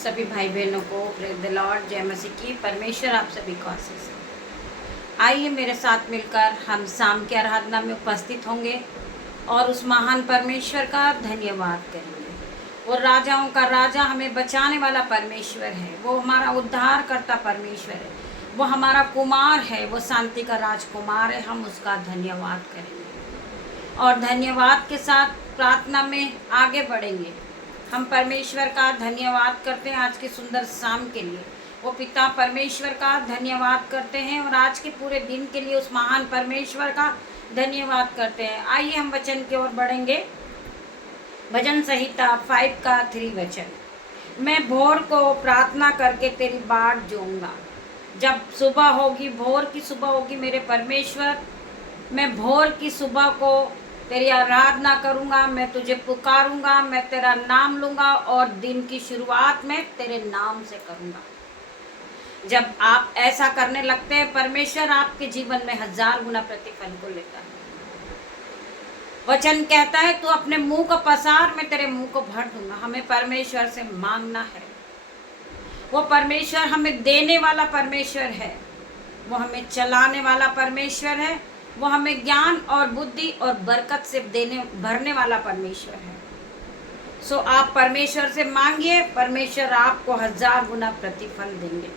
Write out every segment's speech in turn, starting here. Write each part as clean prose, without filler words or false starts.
सभी भाई बहनों को प्रेज द लॉर्ड, जय मसीह की। परमेश्वर आप सभी को आशीष दे। आइए मेरे साथ मिलकर हम शाम की आराधना में उपस्थित होंगे और उस महान परमेश्वर का धन्यवाद करेंगे। वो राजाओं का राजा, हमें बचाने वाला परमेश्वर है। वो हमारा उद्धार करता परमेश्वर है। वो हमारा कुमार है, वो शांति का राजकुमार है। हम उसका धन्यवाद करेंगे और धन्यवाद के साथ प्रार्थना में आगे बढ़ेंगे। हम परमेश्वर का धन्यवाद करते हैं आज के सुंदर शाम के लिए। वो पिता परमेश्वर का धन्यवाद करते हैं और आज के पूरे दिन के लिए उस महान परमेश्वर का धन्यवाद करते हैं। आइए हम वचन की ओर बढ़ेंगे। भजन संहिता 5 का 3 वचन, मैं भोर को प्रार्थना करके तेरी बाट जोऊंगा। जब सुबह होगी, भोर की सुबह होगी मेरे परमेश्वर, मैं भोर की सुबह को तेरी आराधना करूँगा, मैं तुझे पुकारूँगा, मैं तेरा नाम लूँगा और दिन की शुरुआत में तेरे नाम से करूँगा। जब आप ऐसा करने लगते हैं, परमेश्वर आपके जीवन में 1000 गुना प्रतिफल को लेता है। वचन कहता है तू अपने मुंह को पसार, मैं तेरे मुंह को भर दूंगा। हमें परमेश्वर से मांगना है। वो परमेश्वर हमें देने वाला परमेश्वर है। वो हमें चलाने वाला परमेश्वर है। वो हमें ज्ञान और बुद्धि और बरकत से भरने वाला परमेश्वर है। सो आप परमेश्वर से मांगिए, परमेश्वर आपको 1000 गुना प्रतिफल देंगे।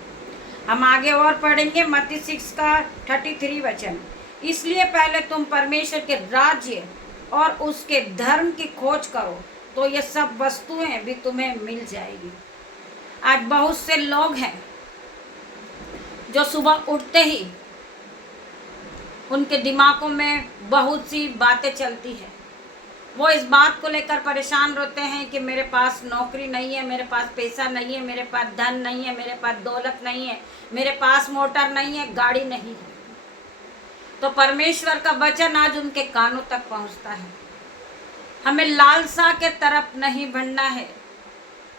हम आगे और पढ़ेंगे मत्ती 6 का 33 वचन, इसलिए पहले तुम परमेश्वर के राज्य और उसके धर्म की खोज करो तो ये सब वस्तुएं भी तुम्हें मिल जाएगी। आज बहुत से लोग हैं जो सुबह उठते ही उनके दिमागों में बहुत सी बातें चलती है। वो इस बात को लेकर परेशान रहते हैं कि मेरे पास नौकरी नहीं है, मेरे पास पैसा नहीं है, मेरे पास धन नहीं है, मेरे पास दौलत नहीं है, मेरे पास मोटर नहीं है, गाड़ी नहीं है। तो परमेश्वर का वचन आज उनके कानों तक पहुंचता है। हमें लालसा के तरफ नहीं बढ़ना है।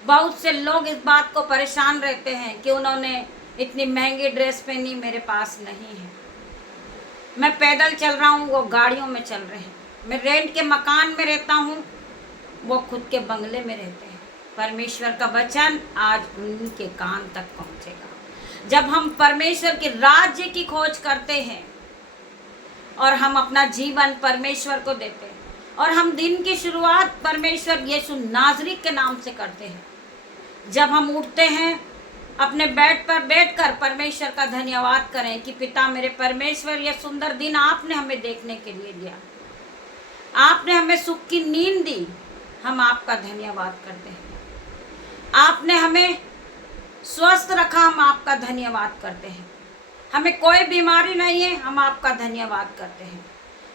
बहुत से लोग इस बात को परेशान रहते हैं कि उन्होंने इतनी महंगी ड्रेस पहनी, मेरे पास नहीं है। मैं पैदल चल रहा हूँ, वो गाड़ियों में चल रहे हैं। मैं रेंट के मकान में रहता हूँ, वो खुद के बंगले में रहते हैं। परमेश्वर का वचन आज उनके कान तक पहुँचेगा। जब हम परमेश्वर के राज्य की खोज करते हैं और हम अपना जीवन परमेश्वर को देते हैं और हम दिन की शुरुआत परमेश्वर यीशु नाज़री के नाम से करते हैं। जब हम उठते हैं, अपने बेड पर बैठकर परमेश्वर का धन्यवाद करें कि पिता मेरे परमेश्वर, यह सुंदर दिन आपने हमें देखने के लिए दिया, आपने हमें सुख की नींद दी, हम आपका धन्यवाद करते हैं। आपने हमें स्वस्थ रखा, हम आपका धन्यवाद करते हैं। हमें कोई बीमारी नहीं है, हम आपका धन्यवाद करते हैं।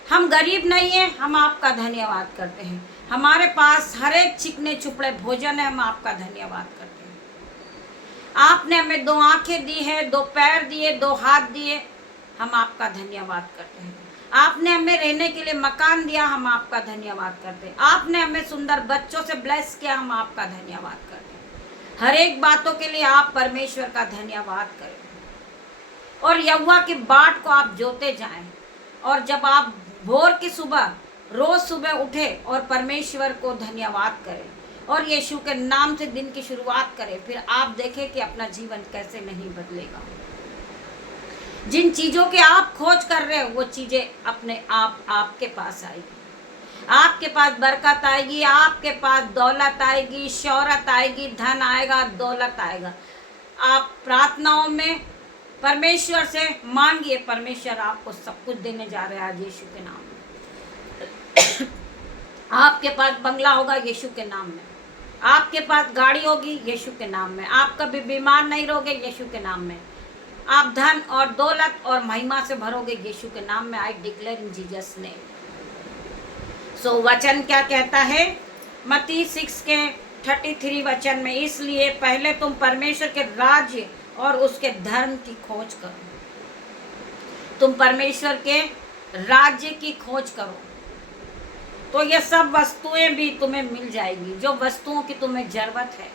हम गरीब नहीं हैं, हम आपका धन्यवाद करते हैं। हमारे पास हर एक चिकने चुपड़े भोजन है, हम आपका धन्यवाद करते हैं। आपने हमें 2 आंखें दी है, 2 पैर दिए, 2 हाथ दिए, हम आपका धन्यवाद करते हैं। आपने हमें रहने के लिए मकान दिया, हम आपका धन्यवाद करते हैं। आपने हमें सुंदर बच्चों से ब्लेस किया, हम आपका धन्यवाद करते हैं। हर एक बातों के लिए आप परमेश्वर का धन्यवाद करें और यहोवा की बाट को आप जोते जाएं। और जब आप भोर की सुबह रोज सुबह उठे और परमेश्वर को धन्यवाद करें और यीशु के नाम से दिन की शुरुआत करें, फिर आप देखें कि अपना जीवन कैसे नहीं बदलेगा। जिन चीज़ों की आप खोज कर रहे हो वो चीज़ें अपने आप आपके पास आएगी। आपके पास बरकत आएगी, आपके पास दौलत आएगी, शौहरत आएगी, धन आएगा, दौलत आएगा। आप प्रार्थनाओं में परमेश्वर से मांगिए, परमेश्वर आपको सब कुछ देने जा रहे हैं आज यीशु के नाम में। आपके पास बंगला होगा यीशु के नाम में, आपके पास गाड़ी होगी यीशु के नाम में, आप कभी बीमार नहीं रहोगे यीशु के नाम में, आप धन और दौलत और महिमा से भरोगे यीशु के नाम में। I declare in Jesus name. So वचन क्या कहता है मत्ती 6 के 33 वचन में, इसलिए पहले तुम परमेश्वर के राज्य और उसके धर्म की खोज करो। तुम परमेश्वर के राज्य की खोज करो तो ये सब वस्तुएं भी तुम्हें मिल जाएगी। जो वस्तुओं की तुम्हें ज़रूरत है,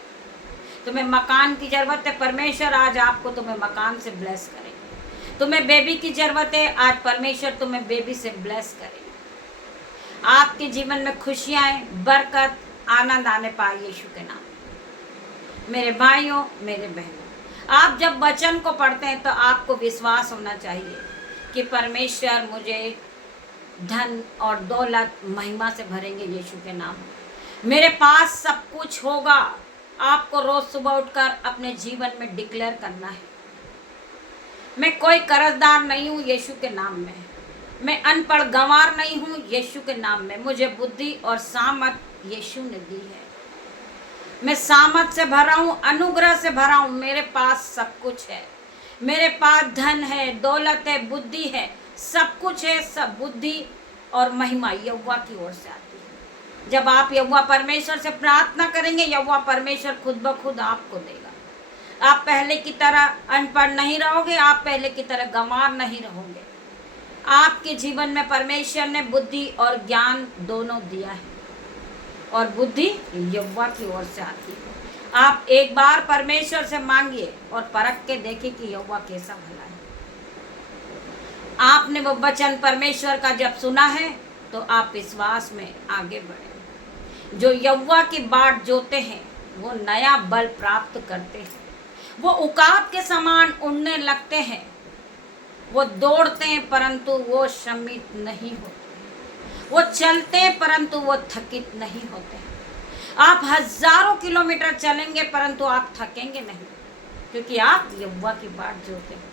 तुम्हें मकान की ज़रूरत है, परमेश्वर आज आपको तुम्हें मकान से ब्लेस करेंगे। तुम्हें बेबी की ज़रूरत है, आज परमेश्वर तुम्हें बेबी से ब्लेस करेंगे। आपके जीवन में खुशियाँ, बरकत, आनंद आने पाए यीशु के नाम। मेरे भाइयों, मेरे बहनों, आप जब वचन को पढ़ते हैं तो आपको विश्वास होना चाहिए कि परमेश्वर मुझे धन और दौलत महिमा से भरेंगे यीशु के नाम में। मेरे पास सब कुछ होगा। आपको रोज सुबह उठकर अपने जीवन में डिक्लेयर करना है, मैं कोई कर्जदार नहीं हूँ यीशु के नाम में। मैं अनपढ़ गंवार नहीं हूँ यीशु के नाम में। मुझे बुद्धि और सामर्थ यीशु ने दी है। मैं सामर्थ से भरा हूँ, अनुग्रह से भरा हूँ। मेरे पास सब कुछ है। मेरे पास धन है, दौलत है, बुद्धि है, सब कुछ है। सब बुद्धि और महिमा यहोवा की ओर से आती है। जब आप यहोवा परमेश्वर से प्रार्थना करेंगे, यहोवा परमेश्वर खुद ब खुद आपको देगा। आप पहले की तरह अनपढ़ नहीं रहोगे, आप पहले की तरह गंवार नहीं रहोगे। आपके जीवन में परमेश्वर ने बुद्धि और ज्ञान दोनों दिया है, और बुद्धि यहोवा की ओर से आती है। आप एक बार परमेश्वर से मांगिए और परख के देखिए कि यहोवा कैसा भला है। आपने वो वचन परमेश्वर का जब सुना है तो आप विश्वास में आगे बढ़े। जो यहोवा की बाट जोते हैं वो नया बल प्राप्त करते हैं। वो उकाब के समान उड़ने लगते हैं। वो दौड़ते हैं परंतु वो श्रमित नहीं होते। वो चलते हैं परंतु वो थकित नहीं होते। आप हजारों किलोमीटर चलेंगे परंतु आप थकेंगे नहीं, क्योंकि आप यहोवा की बाट जोते हैं।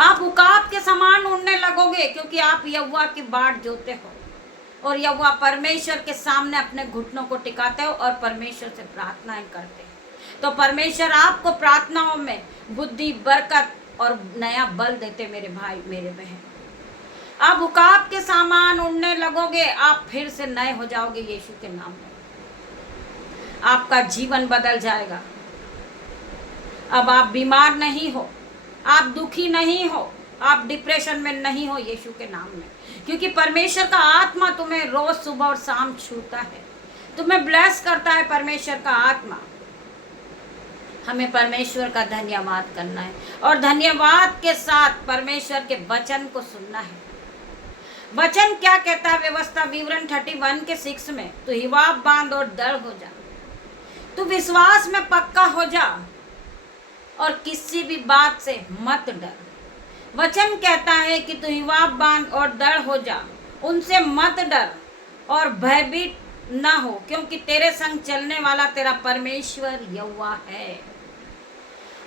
आप उकाब के समान उड़ने लगोगे क्योंकि आप यहोवा की बाट जोते हो, और यहोवा परमेश्वर के सामने अपने घुटनों को टिकाते हो और परमेश्वर से प्रार्थनाएं करते हैं। तो परमेश्वर आपको प्रार्थनाओं में बुद्धि, बरकत और नया बल देते। मेरे भाई, मेरे बहन, आप उकाब के समान उड़ने लगोगे। आप फिर से नए हो जाओगे यीशु के नाम में। आपका जीवन बदल जाएगा। अब आप बीमार नहीं हो, आप दुखी नहीं हो, आप डिप्रेशन में नहीं हो यीशु के नाम में, क्योंकि परमेश्वर का आत्मा तुम्हें रोज सुबह और शाम छूता है, तुम्हें ब्लेस करता है परमेश्वर का आत्मा। हमें परमेश्वर का धन्यवाद करना है और धन्यवाद के साथ परमेश्वर के वचन को सुनना है। वचन क्या कहता है? व्यवस्था विवरण 31 के 6 में, तू हिवाब बांध और दृढ़ हो जा, तू विश्वास में पक्का हो जा और किसी भी बात से मत डर। वचन कहता है कि तू हिवाब बांध और दृढ़ हो जा, उनसे मत डर और भयभीत ना हो, क्योंकि तेरे संग चलने वाला तेरा परमेश्वर यहोवा है।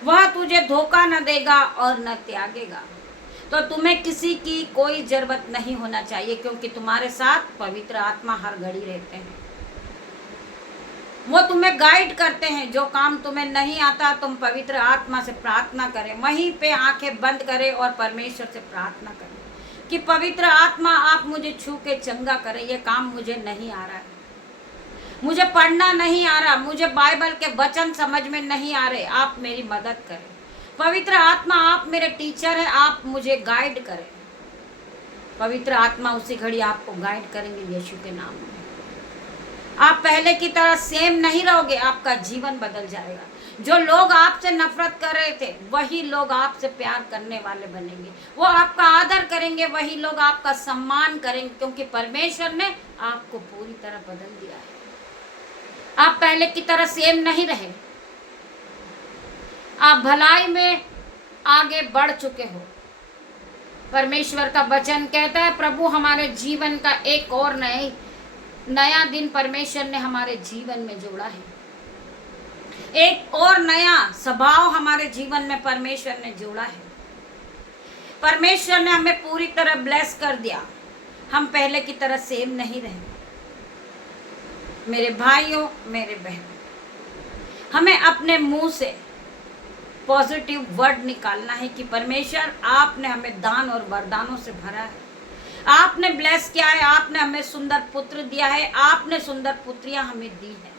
वह तुझे धोखा न देगा और न त्यागेगा। तो तुम्हें किसी की कोई जरूरत नहीं होना चाहिए, क्योंकि तुम्हारे साथ पवित्र आत्मा हर घड़ी रहते हैं। वो तुम्हें गाइड करते हैं। जो काम तुम्हें नहीं आता, तुम पवित्र आत्मा से प्रार्थना करें, वहीं पे आंखें बंद करें और परमेश्वर से प्रार्थना करें कि पवित्र आत्मा आप मुझे छू के चंगा करें। ये काम मुझे नहीं आ रहा है, मुझे पढ़ना नहीं आ रहा, मुझे बाइबल के वचन समझ में नहीं आ रहे, आप मेरी मदद करें। पवित्र आत्मा आप मेरे टीचर हैं, आप मुझे गाइड करें। पवित्र आत्मा उसी घड़ी आपको गाइड करेंगे यीशु के नाम में। आप पहले की तरह सेम नहीं रहोगे, आपका जीवन बदल जाएगा। जो लोग आपसे नफरत कर रहे थे वही लोग आपसे प्यार करने वाले बनेंगे। वो आपका आदर करेंगे, वही लोग आपका सम्मान करेंगे, क्योंकि परमेश्वर ने आपको पूरी तरह बदल दिया है। आप पहले की तरह सेम नहीं रहे, आप भलाई में आगे बढ़ चुके हो। परमेश्वर का वचन कहता है, प्रभु हमारे जीवन का एक और नया दिन परमेश्वर ने हमारे जीवन में जोड़ा है। एक और नया स्वभाव हमारे जीवन में परमेश्वर ने जोड़ा है। परमेश्वर ने हमें पूरी तरह ब्लेस कर दिया। हम पहले की तरह सेम नहीं रहे। मेरे भाइयों, मेरे बहनों, हमें अपने मुंह से पॉजिटिव वर्ड निकालना है कि परमेश्वर आपने हमें दान और वरदानों से भरा है, आपने ब्लेस किया है, आपने हमें सुंदर पुत्र दिया है, आपने सुंदर पुत्रियां हमें दी है।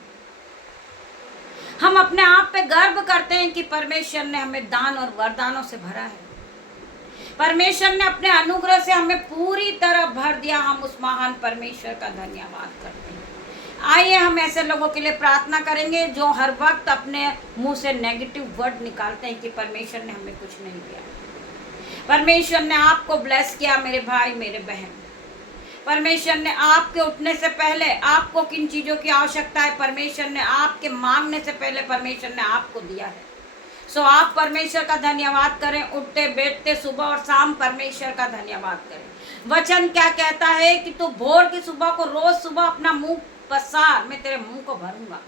हम अपने आप पे गर्व करते हैं कि परमेश्वर ने हमें दान और वरदानों से भरा है। परमेश्वर ने अपने अनुग्रह से हमें पूरी तरह भर दिया। हम उस महान परमेश्वर का धन्यवाद करते हैं। आइए हम ऐसे लोगों के लिए प्रार्थना करेंगे जो हर वक्त अपने मुंह से नेगेटिव वर्ड निकालते हैं कि परमेश्वर ने हमें कुछ नहीं दिया। परमेश्वर ने आपको ब्लेस किया मेरे भाई, मेरे बहन। परमेश्वर ने आपके उठने से पहले आपको किन चीज़ों की आवश्यकता है, परमेश्वर ने आपके मांगने से पहले परमेश्वर ने आपको दिया है। सो आप परमेश्वर का धन्यवाद करें, उठते बैठते सुबह और शाम परमेश्वर का धन्यवाद करें। वचन क्या कहता है कि तू भोर की सुबह को रोज सुबह अपना मुंह पसार, मैं तेरे मुंह को भरूंगा।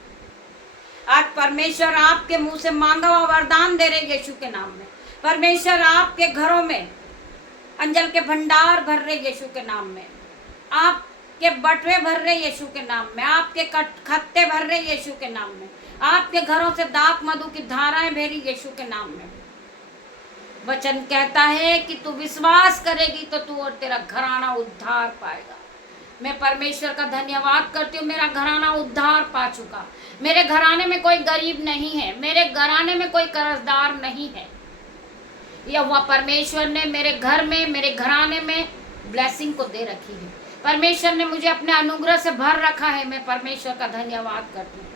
आज परमेश्वर आपके मुंह से मांगा हुआ वरदान दे रहे यीशु के नाम में। परमेश्वर आपके घरों में अंजल के भंडार भर रहे यीशु के नाम में, आपके बटवे भर रहे यीशु के नाम में, आपके खत्ते भर रहे यीशु के नाम में, आपके घरों से दाक मधु की धाराएं बह रही यीशु के नाम में। वचन कहता है कि तू विश्वास करेगी तो तू और तेरा घराना उद्धार पाएगा। मैं परमेश्वर का धन्यवाद करती हूँ, मेरा घराना उद्धार पा चुका। मेरे घराने में कोई गरीब नहीं है, मेरे घराने में कोई कर्जदार नहीं है। यहोवा परमेश्वर ने मेरे घर में, मेरे घराने में ब्लेसिंग को दे रखी है। परमेश्वर ने मुझे अपने अनुग्रह से भर रखा है। मैं परमेश्वर का धन्यवाद करती हूँ।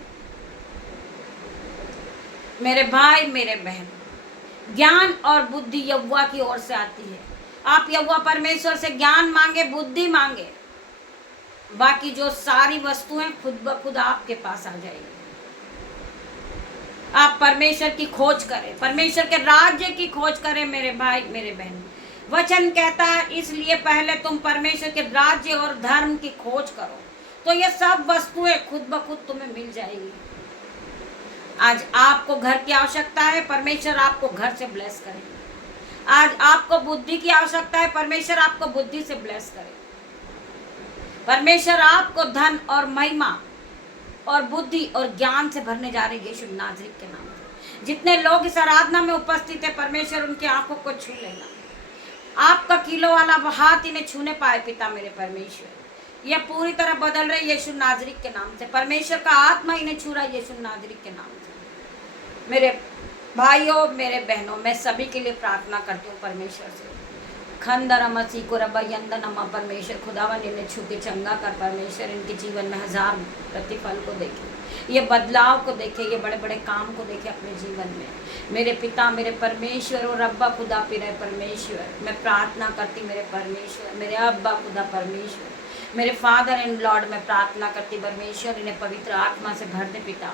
मेरे भाई मेरे बहन, ज्ञान और बुद्धि यहोवा की ओर से आती है। आप यहोवा परमेश्वर से ज्ञान मांगे, बुद्धि मांगे, बाकी जो सारी वस्तुएं खुद ब खुद आपके पास आ जाएगी। आप परमेश्वर की खोज करें, परमेश्वर के राज्य की खोज करें मेरे भाई मेरे बहन। वचन कहता है इसलिए पहले तुम परमेश्वर के राज्य और धर्म की खोज करो, तो ये सब वस्तुएं खुद ब खुद तुम्हें मिल जाएगी। आज आपको घर की आवश्यकता है, परमेश्वर आपको घर से ब्लेस करेगा। आज आपको बुद्धि की आवश्यकता है, परमेश्वर आपको बुद्धि से ब्लेस करेगा। परमेश्वर आपको धन और महिमा और बुद्धि और ज्ञान से भरने जा रहे यीशु नाज़री के नाम से। जितने लोग इस आराधना में उपस्थित है, परमेश्वर उनकी आंखों को छू लेना। आपका किलो वाला हाथ इन्हें छूने पाए पिता मेरे परमेश्वर। यह पूरी तरह बदल रहे यीशु नाज़री के नाम से। परमेश्वर का आत्मा इन्हें छू रहा है यीशु नाज़री के नाम से। मेरे भाइयों मेरे बहनों, मैं सभी के लिए प्रार्थना करती हूँ परमेश्वर से। खंदर मसी को रबा यंदनमा परमेश्वर खुदावन इन्हें छू के चंगा कर। परमेश्वर इनके जीवन में हजार प्रतिफल को देखे, ये बदलाव को देखे, ये बड़े बड़े काम को देखे अपने जीवन में। मेरे पिता मेरे परमेश्वर और अब्बा खुदा पिरे परमेश्वर, मैं प्रार्थना करती मेरे परमेश्वर, मेरे अब्बा खुदा परमेश्वर, मेरे फादर एंड लॉर्ड, मैं प्रार्थना करती परमेश्वर इन्हें पवित्र आत्मा से भर दे पिता।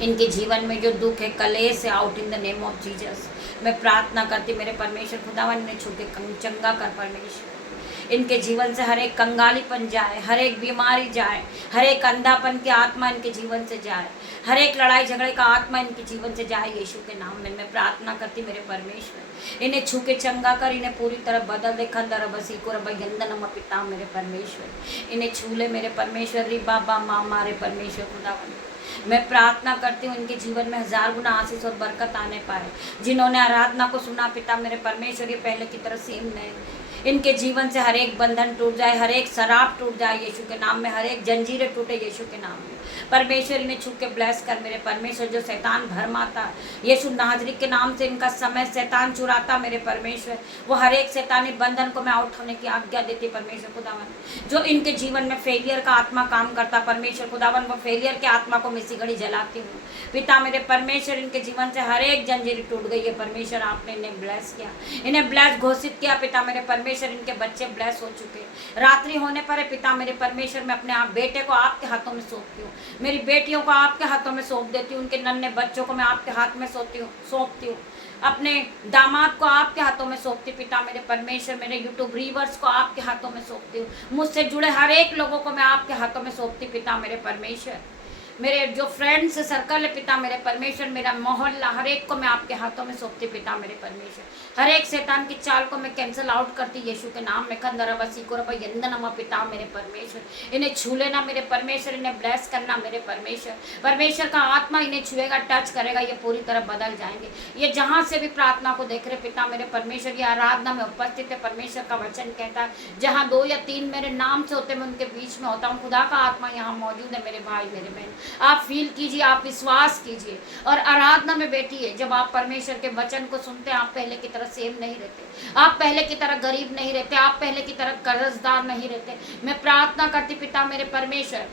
इनके जीवन में जो दुख है कलेश से out in the name of Jesus. मैं प्रार्थना करती मेरे परमेश्वर खुदावन ने छू के चंगा कर। परमेश्वर इनके जीवन से हर एक कंगालीपन जाए, हर एक बीमारी जाए, हर एक अंधापन की आत्मा इनके जीवन से जाए, हर एक लड़ाई झगड़े का आत्मा इनके जीवन से जाए यीशु के नाम में। मैं प्रार्थना करती मेरे परमेश्वर इन्हें छू के चंगा कर, इन्हें पूरी तरह बदल दे। खंदर बसी को रब यंदनम पिता मेरे परमेश्वर, इन्हें छू ले मेरे परमेश्वर। री बाबा माँ मारे परमेश्वर खुदावन, मैं प्रार्थना करती हूँ इनके जीवन में हजार गुना आशीष और बरकत आने पाए। जिन्होंने आराधना को सुना पिता मेरे परमेश्वर, ये पहले की तरह सेम नहीं, इनके जीवन से हर एक बंधन टूट जाए, हर एक शराब टूट जाए यीशु के नाम में, हर एक जंजीरें टूटे यीशु के नाम में। परमेश्वर इन्हें छू के ब्लेस कर मेरे परमेश्वर। जो शैतान भरमाता यीशु नाज़री के नाम से इनका समय शैतान चुराता मेरे परमेश्वर, वो हर एक शैतानी बंधन को मैं आउट होने की आज्ञा देती परमेश्वर खुदावन। जो इनके जीवन में फेलियर का आत्मा काम करता परमेश्वर खुदावन, वो फेलियर के आत्मा को मैं इसी घड़ी जलाती हूँ पिता मेरे परमेश्वर। इनके जीवन से हर एक जंजीर टूट गई है परमेश्वर, आपने इन्हें ब्लेस किया, इन्हें ब्लेस घोषित किया पिता मेरे परमेश्वर। इनके बच्चे ब्लेस हो चुके, रात्रि होने पर पिता मेरे परमेश्वर मैं अपने आप बेटे को आपके हाथों में सौंपती हूँ, मेरी बेटियों को आपके हाथों में सौंप देती हूँ, उनके नन्हे बच्चों को मैं आपके हाथ में सौंपती हूँ, अपने दामाद को आपके हाथों में सौंपती पिता मेरे परमेश्वर। मेरे यूट्यूब व्यूअर्स को आपके हाथों में सौंपती हूँ, मुझसे जुड़े हर एक लोगों को मैं आपके हाथों में सौंपती पिता मेरे परमेश्वर। मेरे जो फ्रेंड्स सर्कल है पिता मेरे परमेश्वर, मेरा मोहल्ला, हर एक को मैं आपके हाथों में सौंपती पिता मेरे परमेश्वर। हर एक शैतान की चाल को मैं कैंसिल आउट करती यीशु के नाम में। खंदरवसी को रब यंदनमा पिता मेरे परमेश्वर, इन्हें छू लेना मेरे परमेश्वर, इन्हें ब्लेस करना मेरे परमेश्वर। परमेश्वर का आत्मा इन्हें छुएगा, टच करेगा, ये पूरी तरह बदल जाएंगे। ये जहाँ से भी प्रार्थना को देख रहे पिता मेरे परमेश्वर, ये आराधना में उपस्थित है परमेश्वर का वचन कहता है जहाँ 2 या 3 मेरे नाम से होते मैं उनके बीच में होता हूँ। खुदा का आत्मा यहाँ मौजूद है मेरे भाई मेरे बहन, आप फील कीजिए, आप विश्वास कीजिए और आराधना में बैठिए। जब आप परमेश्वर के वचन को सुनते हैं आप पहले की तरह सेम नहीं रहते, आप पहले की तरह गरीब नहीं रहते, आप पहले की तरह कर्जदार नहीं रहते। मैं प्रार्थना करती पिता मेरे परमेश्वर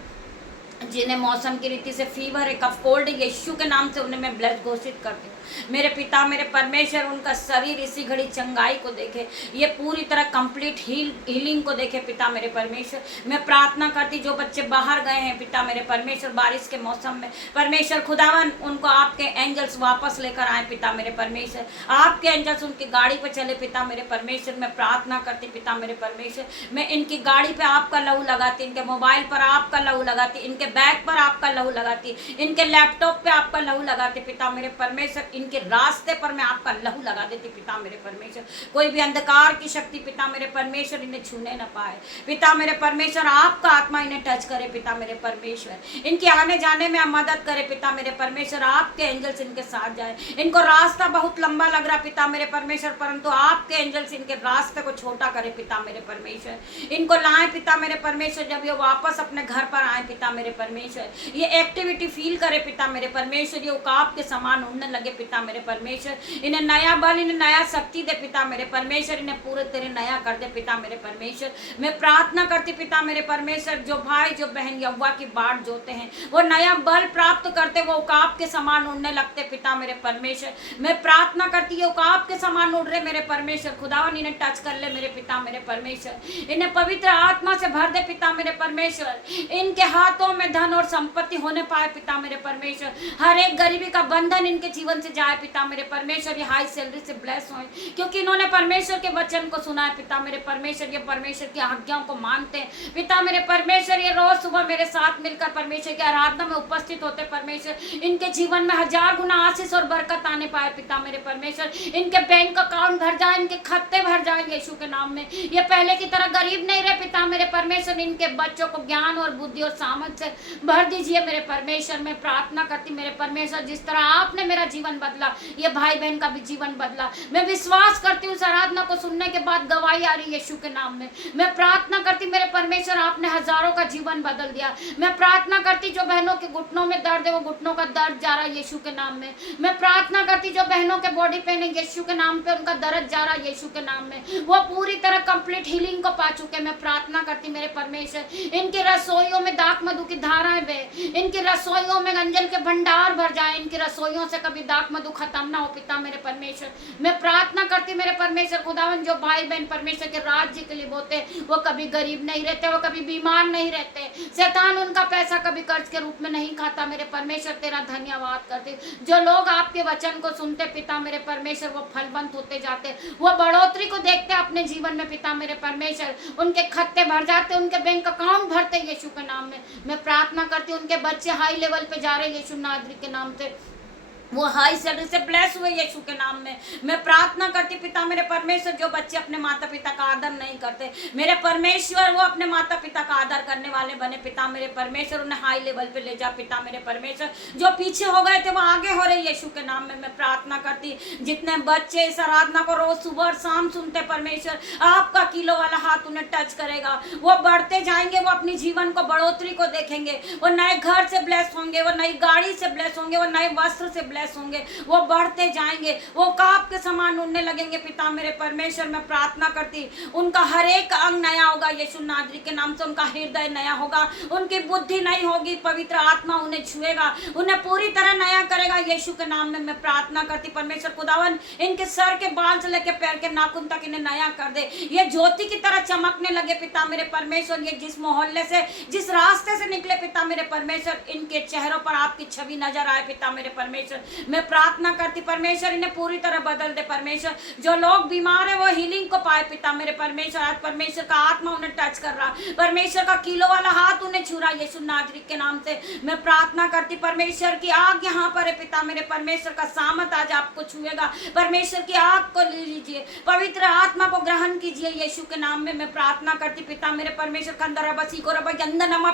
जिन्हें मौसम की रीति से फीवर है, कफ कोल्ड है, यीशु के नाम से उन्हें मैं ब्लेस घोषित करती हूँ। मेरे पिता मेरे परमेश्वर उनका शरीर इसी घड़ी चंगाई को देखे, ये पूरी तरह कंप्लीट हीलिंग को देखे पिता मेरे परमेश्वर। मैं प्रार्थना करती जो बच्चे बाहर गए हैं पिता मेरे परमेश्वर बारिश के मौसम में, परमेश्वर खुदावन उनको आपके एंजल्स वापस लेकर आए पिता मेरे परमेश्वर, आपके एंजल्स उनकी गाड़ी पर चले पिता मेरे परमेश्वर। मैं प्रार्थना करती पिता मेरे परमेश्वर, मैं इनकी गाड़ी पे आपका लहू लगाती, इनके मोबाइल पर आपका लहू लगाती, इनके बैग पर आपका लहू लगाती, इनके लैपटॉप पे आपका लहू लगाती पिता मेरे परमेश्वर, इनके रास्ते पर मैं आपका लहू लगा देती पिता मेरे परमेश्वर। कोई भी अंधकार की शक्ति पिता मेरे परमेश्वर इन्हें छूने न पाए पिता मेरे परमेश्वर, आपका आत्मा इन्हें टच करे पिता मेरे परमेश्वर, इनके आने जाने में मदद करे पिता मेरे परमेश्वर, आपके एंजल्स इनके साथ जाए। इनको रास्ता बहुत लंबा लग रहा पिता मेरे परमेश्वर, परंतु आपके एंजल्स इनके रास्ते को छोटा करे पिता मेरे परमेश्वर, इनको लाए पिता मेरे परमेश्वर। जब ये वापस अपने घर पर आए पिता मेरे परमेश्वर, ये एक्टिविटी फील करे पिता मेरे परमेश्वर, ये उकाब के समान उड़ने लगे पिता मेरे परमेश्वर, इन्हें नया बल, इन्हें नया शक्ति दे पिता मेरे परमेश्वर, इन्हें पूरे तेरे नया कर दे पिता मेरे परमेश्वर। मैं प्रार्थना करती पिता मेरे परमेश्वर, जो भाई जो बहन यहोवा की बाट जोते हैं वो नया बल प्राप्त करते, वो उकाब के समान उड़ने लगते पिता मेरे परमेश्वर। मैं प्रार्थना करती है उकाब के समान उड़ रहे मेरे परमेश्वर, खुदावन इन्हें टच कर ले मेरे पिता मेरे परमेश्वर, इन्हें पवित्र आत्मा से भर दे पिता मेरे परमेश्वर, इनके हाथों में धन और संपत्ति होने पाए पिता मेरे परमेश्वर, हर एक गरीबी का बंधन इनके जीवन से जाए पिता मेरे परमेश्वर, ये हाई सैलरी से ब्लेस होए क्योंकि इन्होंने परमेश्वर के वचन को सुना है पिता मेरे परमेश्वर, ये परमेश्वर की आज्ञाओं को मानते हैं पिता मेरे परमेश्वर, ये रोज सुबह मेरे साथ मिलकर परमेश्वर की आराधना में उपस्थित होते परमेश्वर, इनके जीवन में 1000 गुना आशीष और बरकत आने पाए पिता मेरे परमेश्वर, इनके बैंक अकाउंट भर जाए, इनके खाते भर जाए यीशु के नाम में, ये पहले की तरह गरीब नहीं रहे पिता मेरे परमेश्वर, इनके बच्चों को ज्ञान और बुद्धि और सामर्थ्य से भर दीजिए मेरे परमेश्वर। मैं प्रार्थना करती मेरे परमेश्वर, जिस तरह आपने मेरा जीवन बदला ये भाई बहन का भी जीवन बदला, मैं विश्वास करती हूँ इस आराधना को सुनने के बाद गवाही आ रही है यीशु के नाम में। मैं प्रार्थना करती मेरे परमेश्वर, आपने हजारों का जीवन बदल दिया। मैं प्रार्थना करती जो बहनों के घुटनों में दर्द है वो घुटनों का दर्द जा रहा है यीशु के नाम में। मैं प्रार्थना करती जो बहनों के बॉडी पेन है यीशु के नाम पे उनका दर्द जा रहा है यीशु के नाम में, वो पूरी तरह कंप्लीट हीलिंग को पा चुके। मैं प्रार्थना करती मेरे परमेश्वर, इनकी रसोइयों में दाख मधु की धाराएं बहे, इनकी रसोइयों में अंजन के भंडार भर जाए, इनकी रसोइयों से कभी दाख मधु खत्म ना हो पिता मेरे परमेश्वर। मैं प्रार्थना करती मेरे परमेश्वर खुदावन, जो भाई बहन परमेश्वर के राज्य के लिए बोते वो कभी गरीब नहीं रहते, वो कभी बीमार नहीं रहते, शैतान उनका पैसा कभी कर्ज के रूप में नहीं खाता। मेरे परमेश्वर तेरा धन्यवाद करते, जो लोग आपके वचन को सुनते पिता मेरे परमेश्वर वो फलवंत होते जाते, वो बढ़ोतरी को देखते अपने जीवन में पिता मेरे परमेश्वर, उनके खाते भर जाते, उनके बैंक अकाउंट भरते यीशु के नाम में। मैं प्रार्थना करती हूँ उनके बच्चे हाई लेवल पे जा रहे यीशु नासरी के नाम से, वो हाई सैलरी से ब्लेस हुए यीशु के नाम में। मैं प्रार्थना करती पिता मेरे परमेश्वर, जो बच्चे अपने माता पिता का आदर नहीं करते मेरे परमेश्वर, वो अपने माता पिता का आदर करने वाले बने पिता मेरे परमेश्वर, उन्हें हाई लेवल पे ले जा पिता मेरे परमेश्वर। जो पीछे हो गए थे वो आगे हो रहे यीशु के नाम में। मैं प्रार्थना करती जितने बच्चे इस आराधना को रोज सुबह और शाम सुनते परमेश्वर, आपका किलो वाला हाथ उन्हें टच करेगा, वो बढ़ते जाएंगे, वो अपनी जीवन को बढ़ोतरी को देखेंगे, वो नए घर से ब्लेस होंगे, वो नई गाड़ी से ब्लेस होंगे, वो नए वस्त्र से ब्लेस होंगे, वो बढ़ते जाएंगे, वो काप के समान उड़ने लगेंगे पिता मेरे परमेश्वर। मैं प्रार्थना करती उनका हर एक अंग नया होगा यीशु नासरी के नाम से, उनका हृदय नया होगा, उनकी बुद्धि नई होगी, पवित्र आत्मा उन्हें छुएगा, उन्हें पूरी तरह नया करेगा यीशु के नाम में। मैं प्रार्थना करती परमेश्वर खुदावन, इनके सर के बाल से लेकर पैर के नाखून तक इन्हें नया कर दे, ये ज्योति की तरह चमकने लगे पिता मेरे परमेश्वर। ये जिस मोहल्ले से जिस रास्ते से निकले पिता मेरे परमेश्वर, इनके चेहरों पर आपकी छवि नजर आए पिता मेरे परमेश्वर। मैं प्रार्थना करती परमेश्वर, इन्हें पूरी तरह बदल दे परमेश्वर। जो लोग बीमार है वो हीलिंग को पाए पिता मेरे परमेश्वर। आज परमेश्वर का आत्मा उन्हें टच कर रहा, परमेश्वर का किलो वाला हाथ उन्हें छू रहा यीशु नासरी के नाम से। मैं प्रार्थना करती परमेश्वर की आग यहाँ पर है पिता मेरे परमेश्वर, का सामत आज आपको छुएगा, परमेश्वर की आग को ले लीजिए, पवित्र आत्मा को ग्रहण कीजिए यीशु के नाम में। मैं प्रार्थना करती पिता मेरे परमेश्वर, कंदर बसी को रब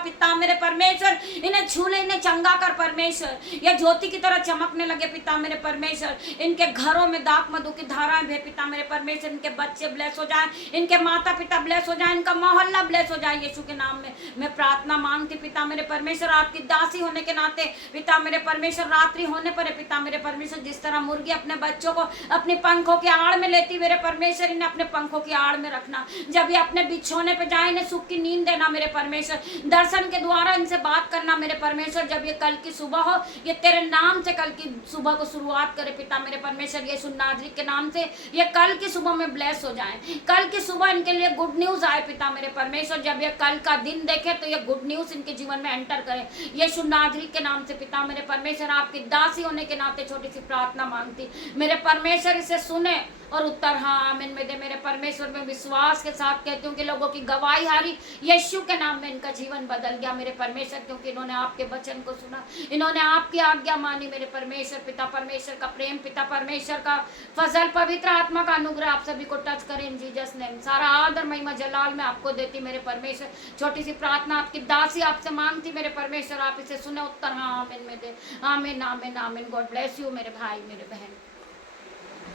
पिता मेरे परमेश्वर, इन्हें छू ले, इन्हें चंगा कर परमेश्वर, यह ज्योति की तरह चमकने लगने लगे पिता मेरे परमेश्वर, इनके घरों में दाख मधु की धाराएं भेज पिता मेरे परमेश्वर, इनके बच्चे ब्लेस हो जाए, इनके माता पिता ब्लेस हो जाए, इनका मोहल्ला ब्लेस हो जाए यीशु के नाम में मैं प्रार्थना मांगती पिता मेरे परमेश्वर। आपकी दासी होने के नाते पिता मेरे परमेश्वर, रात्रि होने पर पिता मेरे परमेश्वर, जिस तरह मुर्गी अपने बच्चों को अपने पंखों की आड़ में लेती मेरे परमेश्वर, इन्हें अपने पंखों की आड़ में रखना, जब ये अपने बिछोने पे जाए इन्हें सुख की नींद देना मेरे परमेश्वर, दर्शन के द्वारा इनसे बात करना मेरे परमेश्वर, जब ये कल की सुबह हो ये तेरे नाम से कल की सुबह को शुरुआत करे पिता मेरे परमेश्वर, यीशु नाज़री के नाम से ये कल की सुबह में ब्लेस हो जाए, कल की सुबह इनके लिए गुड न्यूज आए पिता मेरे परमेश्वर, जब ये कल का दिन देखे तो ये गुड न्यूज इनके जीवन में एंटर करे यीशु नाज़री के नाम से पिता मेरे परमेश्वर। आपकी दासी होने के नाते छोटी सी प्रार्थना मांगती मेरे परमेश्वर, इसे सुने और उत्तर हाँ आमीन में दे मेरे परमेश्वर। में विश्वास के साथ कहती हूँ कि लोगों की गवाही हारी यीशु के नाम में इनका जीवन बदल गया मेरे परमेश्वर, क्योंकि इन्होंने आपके वचन को सुना, इन्होंने आपकी आज्ञा मानी मेरे परमेश्वर। पिता परमेश्वर का प्रेम, पिता परमेश्वर का फजल, पवित्र आत्मा का अनुग्रह आप सभी को टच करे इन जीसस नेम। सारा आदर महिमा जलाल में आपको देती मेरे परमेश्वर। छोटी सी प्रार्थना आपकी दासी आपसे मांगती मेरे परमेश्वर, आप इसे सुने उत्तर हाँ आमीन में दे। आमीन आमीन आमीन। गॉड ब्लेस यू मेरे भाई मेरे बहन।